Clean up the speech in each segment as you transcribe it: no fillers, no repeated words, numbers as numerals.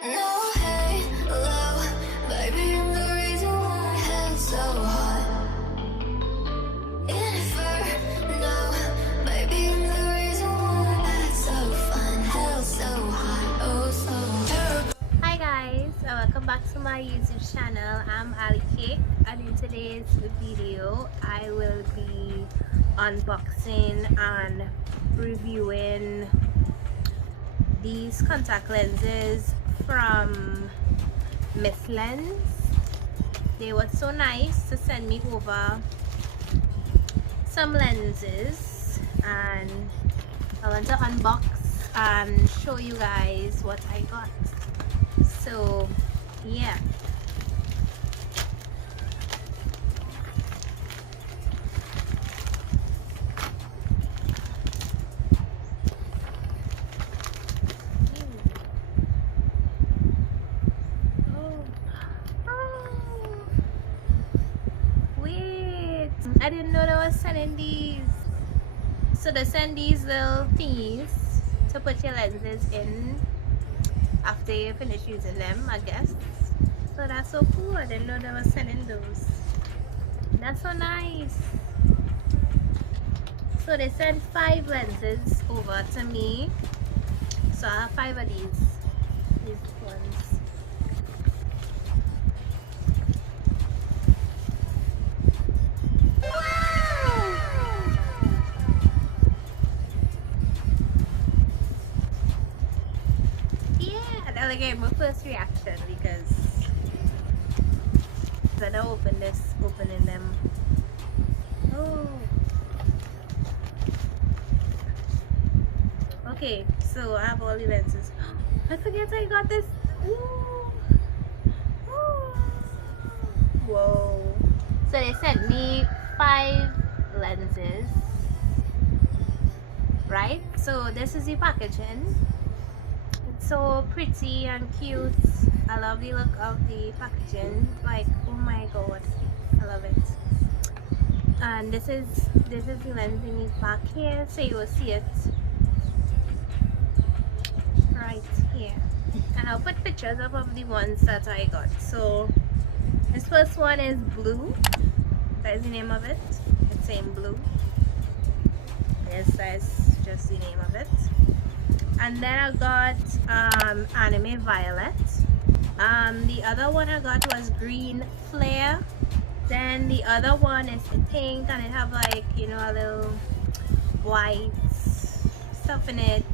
No halo, baby, I'm the reason why hell's so hot. Inferno, baby, I'm the reason why that's so fun. Hell's so hot, oh so terrible. Hi guys, welcome back to my YouTube channel. I'm Ali Cake, and in today's video I will be unboxing and reviewing these contact lenses from Mislens. They were so nice to send me over some lenses, and I want to unbox and show you guys what I got. So yeah, wait, I didn't know they were sending these. So they send these little thingies to put your lenses in after you finish using them, I guess. So that's so cool. I didn't know they were sending those. That's so nice. So they sent 5 lenses over to me. So I have 5 of these ones. Like my first reaction, because I don't opening them. Oh, okay, so I have all the lenses. I forget I got this. Ooh. Ooh. Whoa. So they sent me 5 lenses, right? So this is the packaging. So pretty and cute. I love the look of the packaging. Like, oh my god, I love it. And this is the lens in the back here, so you will see it right here. And I'll put pictures up of the ones that I got. So this first one is blue. That is the name of it. It's saying blue. Yes, that's just the name of it. And then I got anime violet. The other one I got was green flare. Then the other one is pink, and it have, like, you know, a little white stuff in it,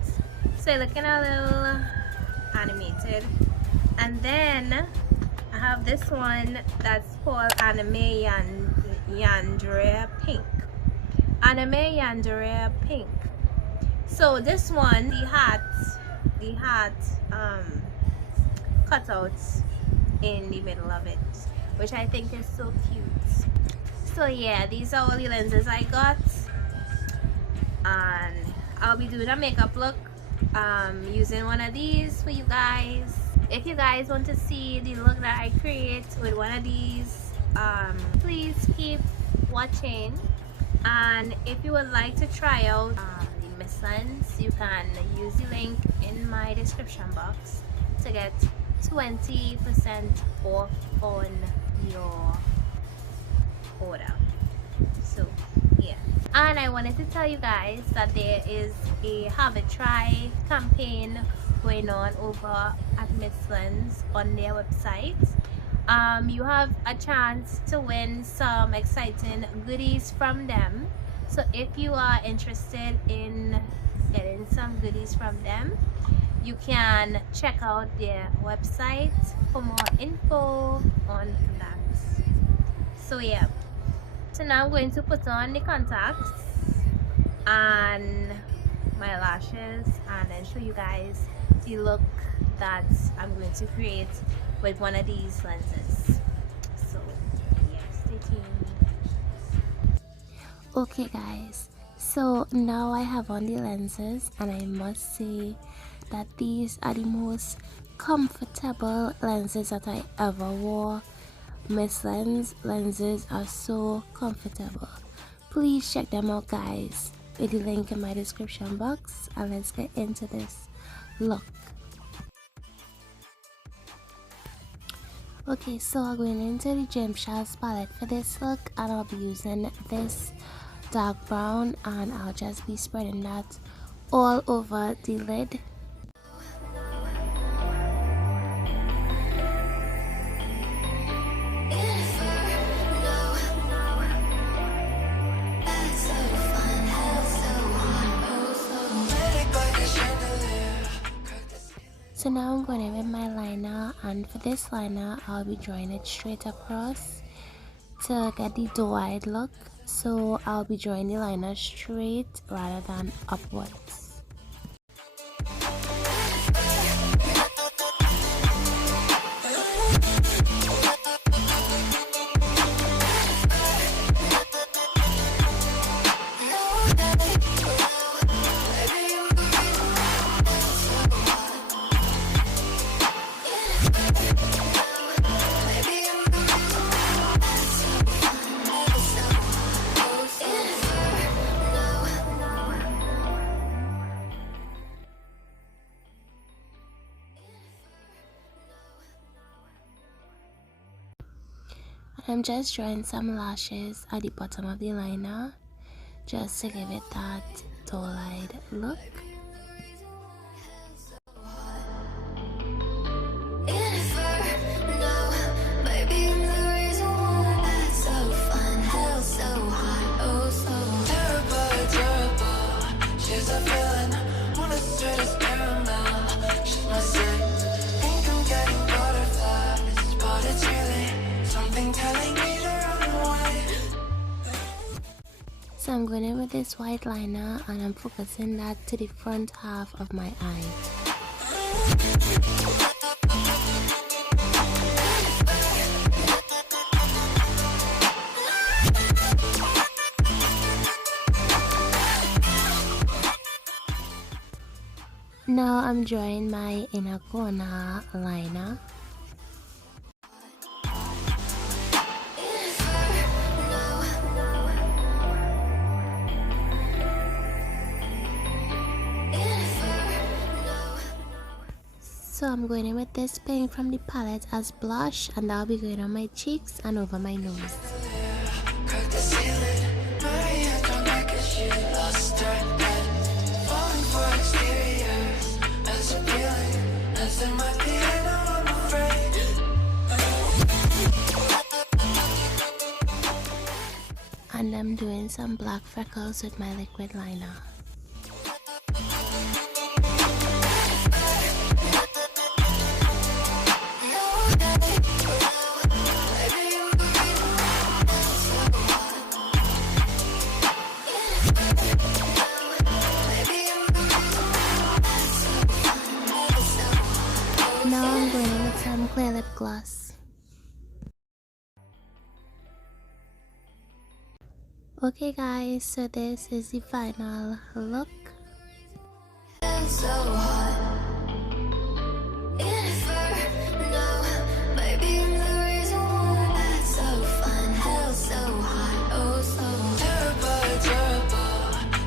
so looking a little animated. And then I have this one that's called anime yandere pink. Anime yandere pink. So this one, the hat cutouts in the middle of it, which I think is so cute. So yeah, these are all the lenses I got, and I'll be doing a makeup look using one of these for you guys. If you guys want to see the look that I create with one of these, please keep watching. And if you would like to try out Mislens, you can use the link in my description box to get 20% off on your order. So yeah, and I wanted to tell you guys that there is a have a try campaign going on over at Mislens on their website. You have a chance to win some exciting goodies from them. So if you are interested in getting some goodies from them, you can check out their website for more info on that. So yeah, so now I'm going to put on the contacts and my lashes, and then show you guys the look that I'm going to create with one of these lenses. So yeah, stay tuned. Okay guys, so now I have on the lenses, and I must say that these are the most comfortable lenses that I ever wore. Mislens lenses are so comfortable. Please check them out guys, with the link in my description box, and let's get into this look. Okay, so I'm going into the Gem Shells palette for this look, and I'll be using this dark brown, and I'll just be spreading that all over the lid. So now I'm going in with my liner, and for this liner I'll be drawing it straight across to get the doe-eyed look. So I'll be drawing the liner straight rather than upwards. I'm just drawing some lashes at the bottom of the liner just to give it that doe-eyed look. So I'm going in with this white liner, and I'm focusing that to the front half of my eye. Now I'm drawing my inner corner liner. So I'm going in with this pink from the palette as blush, and that'll be going on my cheeks and over my nose. And I'm doing some black freckles with my liquid liner. Now I'm going in with some clear lip gloss. Okay guys, so this is the final look. So hot. Maybe I'm the reason why that's so fun. Hell so hot, oh so terrible.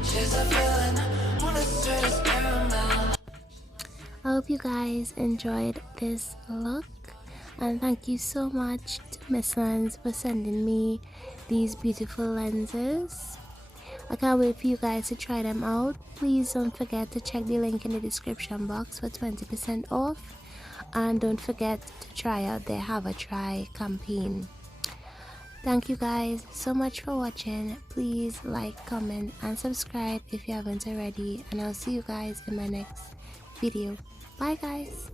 She's a villain, wanna straight as caramel. I hope you guys enjoyed this look, and thank you so much to mislens for sending me these beautiful lenses. I can't wait for you guys to try them out. Please don't forget to check the link in the description box for 20% off, and don't forget to try out their Have a Try campaign. Thank you guys so much for watching. Please like, comment and subscribe if you haven't already, and I'll see you guys in my next video. Bye guys.